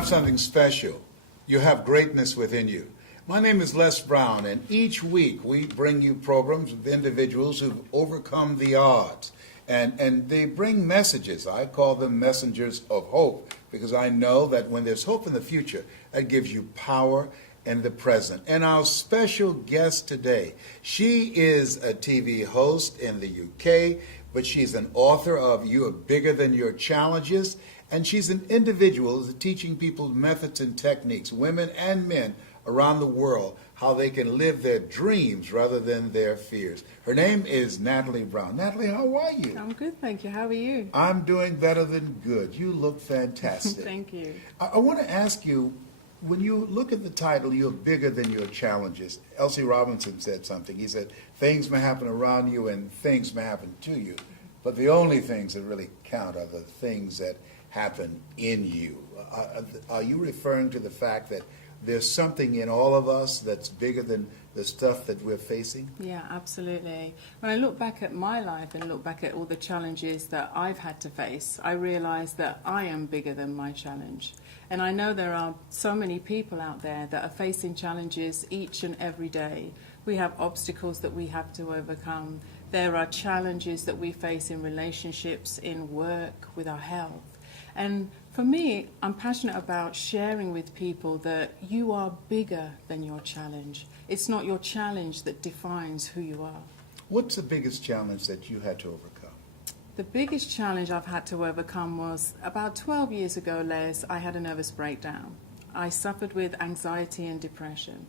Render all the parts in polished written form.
have something special. You have greatness within you. My name is Les Brown, and each week we bring you programs with individuals who've overcome the odds. And they bring messages. I call them messengers of hope, because I know that when there's hope in the future, that gives you power in the present. And our special guest today, she is a TV host in the UK, but she's an author of You Are Bigger Than Your Challenges, and she's an individual who's teaching people methods and techniques, women and men around the world, how they can live their dreams rather than their fears. Her name is Natalie Brown. Natalie, how are you? I'm good, thank you. How are you? I'm doing better than good. You look fantastic. Thank you. I want to ask you, when you look at the title, You're Bigger Than Your Challenges, Elsie Robinson said something. He said, things may happen around you and things may happen to you, but the only things that really count are the things that happen in you. Are you referring to the fact that there's something in all of us that's bigger than the stuff that we're facing? Yeah, absolutely. When I look back at my life and look back at all the challenges that I've had to face, I realize that I am bigger than my challenge. And I know there are so many people out there that are facing challenges each and every day. We have obstacles that we have to overcome. There are challenges that we face in relationships, in work, with our health. And for me, I'm passionate about sharing with people that you are bigger than your challenge. It's not your challenge that defines who you are. What's the biggest challenge that you had to overcome? The biggest challenge I've had to overcome was about 12 years ago, Les, I had a nervous breakdown. I suffered with anxiety and depression.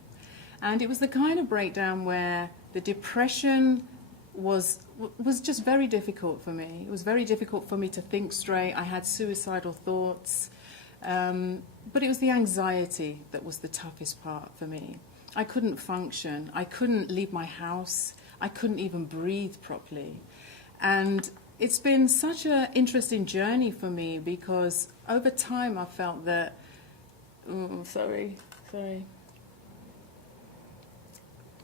And it was the kind of breakdown where the depression was just very difficult for me. It was very difficult for me to think straight. I had suicidal thoughts. But it was the anxiety that was the toughest part for me. I couldn't function. I couldn't leave my house. I couldn't even breathe properly. And it's been such an interesting journey for me, because over time I felt that... Sorry.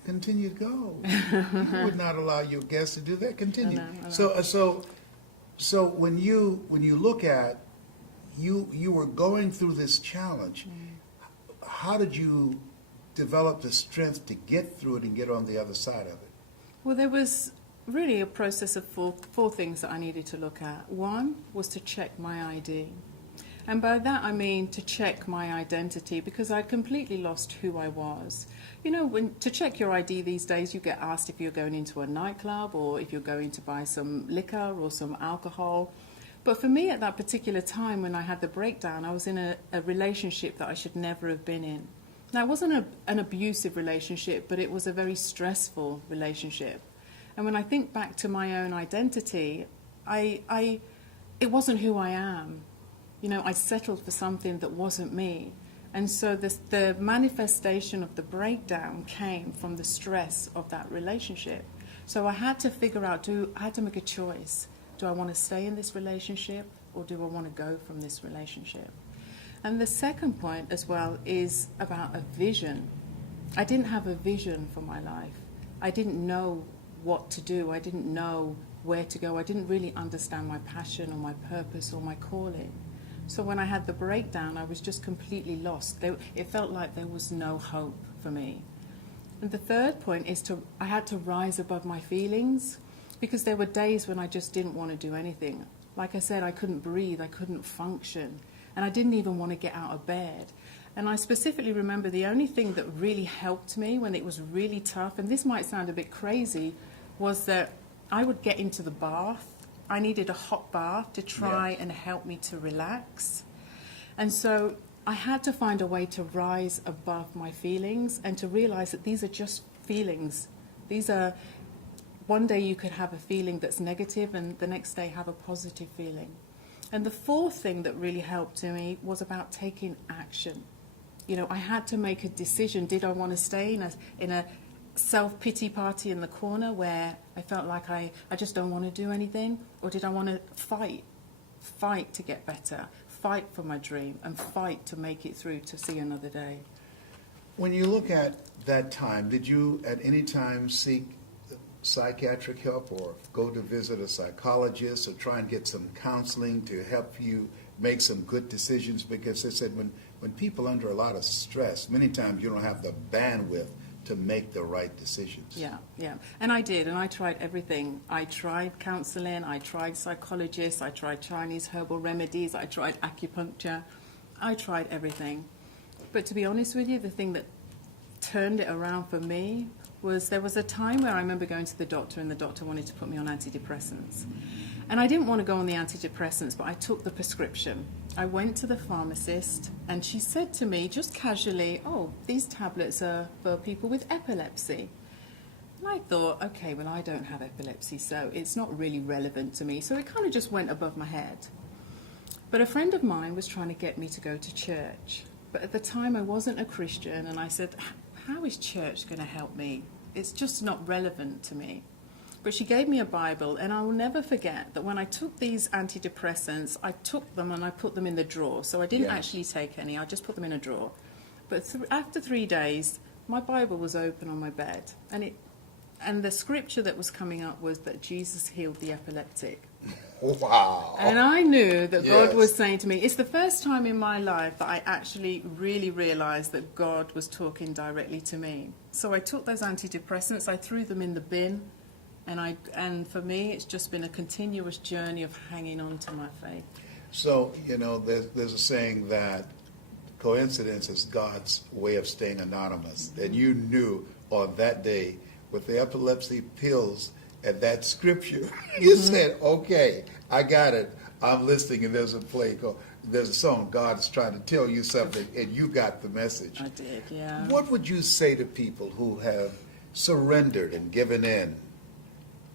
Continue to go. You would not allow your guests to do that. Continue. I know. So when you look at you were going through this challenge, how did you develop the strength to get through it and get on the other side of it? Well, there was really a process of four things that I needed to look at. One was to check my ID. And by that I mean to check my identity, because I'd completely lost who I was. You know, to check your ID these days, you get asked if you're going into a nightclub or if you're going to buy some liquor or some alcohol. But for me at that particular time when I had the breakdown, I was in a relationship that I should never have been in. Now, it wasn't an abusive relationship, but it was a very stressful relationship. And when I think back to my own identity, it wasn't who I am. You know, I settled for something that wasn't me. And so the manifestation of the breakdown came from the stress of that relationship. So I had to figure out, I had to make a choice. Do I want to stay in this relationship, or do I want to go from this relationship? And the second point as well is about a vision. I didn't have a vision for my life. I didn't know what to do. I didn't know where to go. I didn't really understand my passion or my purpose or my calling. So when I had the breakdown, I was just completely lost. It felt like there was no hope for me. And the third point is I had to rise above my feelings, because there were days when I just didn't want to do anything. Like I said, I couldn't breathe, I couldn't function, and I didn't even want to get out of bed. And I specifically remember the only thing that really helped me when it was really tough, and this might sound a bit crazy, was that I would get into the bath. I needed a hot bath to try and help me to relax. And so I had to find a way to rise above my feelings and to realize that these are just feelings. One day you could have a feeling that's negative and the next day have a positive feeling. And the fourth thing that really helped to me was about taking action. You know, I had to make a decision. Did I want to stay in a self-pity party in the corner where I felt like I just don't want to do anything? Or did I want to fight to get better, fight for my dream, and fight to make it through to see another day? When you look at that time, did you at any time seek psychiatric help or go to visit a psychologist or try and get some counseling to help you make some good decisions? Because they said when people are under a lot of stress, many times you don't have the bandwidth to make the right decisions. Yeah. And I did, and I tried everything. I tried counseling, I tried psychologists, I tried Chinese herbal remedies, I tried acupuncture, I tried everything. But to be honest with you, the thing that turned it around for me was there was a time where I remember going to the doctor, and the doctor wanted to put me on antidepressants. And I didn't want to go on the antidepressants, but I took the prescription. I went to the pharmacist, and she said to me, just casually, "Oh, these tablets are for people with epilepsy." And I thought, okay, well, I don't have epilepsy, so it's not really relevant to me. So it kind of just went above my head. But a friend of mine was trying to get me to go to church. But at the time, I wasn't a Christian, and I said, how is church going to help me? It's just not relevant to me. But she gave me a Bible, and I will never forget that when I took these antidepressants, I took them and I put them in the drawer. So I didn't actually take any, I just put them in a drawer. But after 3 days, my Bible was open on my bed, and the scripture that was coming up was that Jesus healed the epileptic. Wow. And I knew that God was saying to me, it's the first time in my life that I actually really realized that God was talking directly to me. So I took those antidepressants, I threw them in the bin, and for me, it's just been a continuous journey of hanging on to my faith. So, there's a saying that coincidence is God's way of staying anonymous. And you knew on that day with the epilepsy pills and that scripture, you said, okay, I got it. I'm listening, and there's a song, God is trying to tell you something, and you got the message. I did, yeah. What would you say to people who have surrendered and given in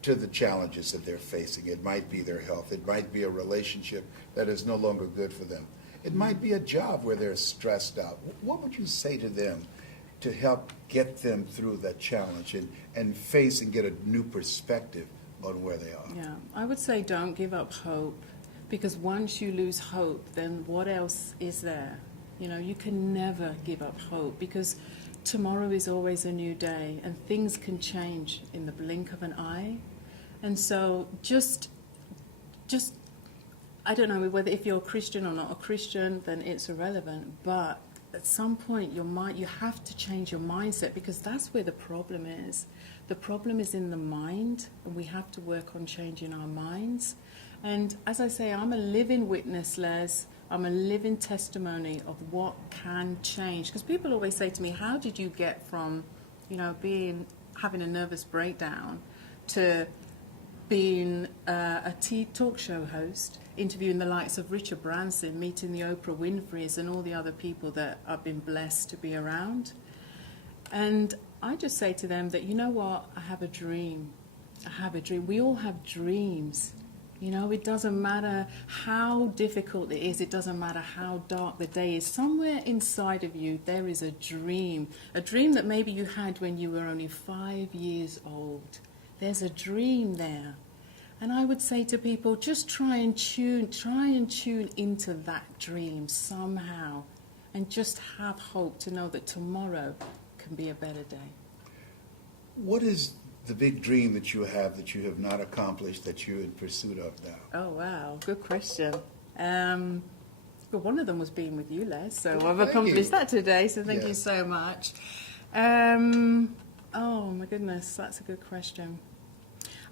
to the challenges that they're facing? It might be their health. It might be a relationship that is no longer good for them. It might be a job where they're stressed out. What would you say to them to help get them through that challenge and face and get a new perspective on where they are? Yeah, I would say don't give up hope, because once you lose hope, then what else is there? You can never give up hope, because tomorrow is always a new day, and things can change in the blink of an eye. And so just I don't know whether if you're a Christian or not a Christian, then it's irrelevant, but at some point you have to change your mindset, because that's where the problem is. The problem is in the mind, and we have to work on changing our minds. And as I say, I'm a living witness, Les. I'm a living testimony of what can change. Because people always say to me, how did you get from, having a nervous breakdown to being a talk show host, interviewing the likes of Richard Branson, meeting the Oprah Winfreys and all the other people that I've been blessed to be around. And I just say to them that, you know what, I have a dream. I have a dream. We all have dreams. It doesn't matter how difficult it is. It doesn't matter how dark the day is. Somewhere inside of you, there is a dream that maybe you had when you were only 5 years old. There's a dream there. And I would say to people, just try and tune into that dream somehow, and just have hope to know that tomorrow can be a better day. What is the big dream that you have not accomplished, that you're in pursuit of now? Oh, wow. Good question. Well, one of them was being with you, Les, so I've Thank accomplished you. that today, so thank you so much. Oh, my goodness, that's a good question.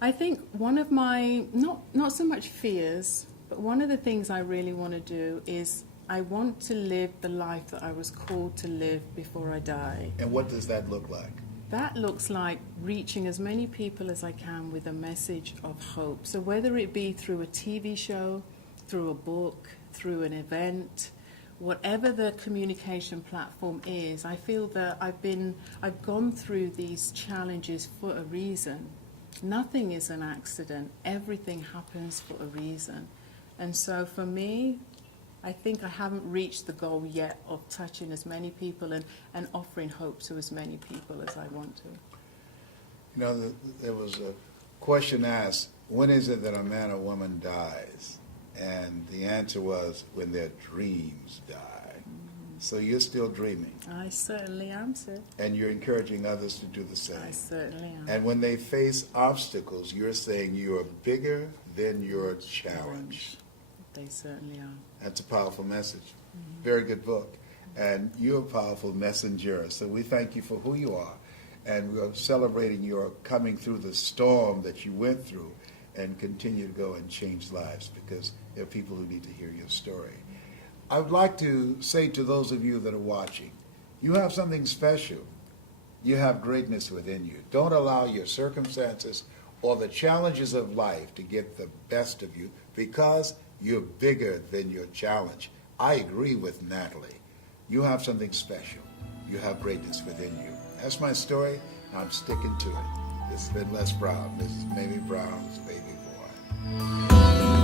I think one of my, not so much fears, but one of the things I really want to do is I want to live the life that I was called to live before I die. And what does that look like? That looks like reaching as many people as I can with a message of hope. So whether it be through a TV show, through a book, through an event, whatever the communication platform is, I feel that I've gone through these challenges for a reason. Nothing is an accident. Everything happens for a reason. And so for me, I think I haven't reached the goal yet of touching as many people and offering hope to as many people as I want to. There was a question asked, when is it that a man or woman dies? And the answer was, when their dreams die. So you're still dreaming. I certainly am, sir. And you're encouraging others to do the same. I certainly am. And when they face obstacles, you're saying you are bigger than your challenge. They certainly are. That's a powerful message. Very good book. And you're a powerful messenger. So we thank you for who you are. And we're celebrating your coming through the storm that you went through and continue to go and change lives, because there are people who need to hear your story. I would like to say to those of you that are watching, you have something special. You have greatness within you. Don't allow your circumstances or the challenges of life to get the best of you, because you're bigger than your challenge. I agree with Natalie. You have something special. You have greatness within you. That's my story. I'm sticking to it. This has been Les Brown. This is Mamie Brown's baby boy.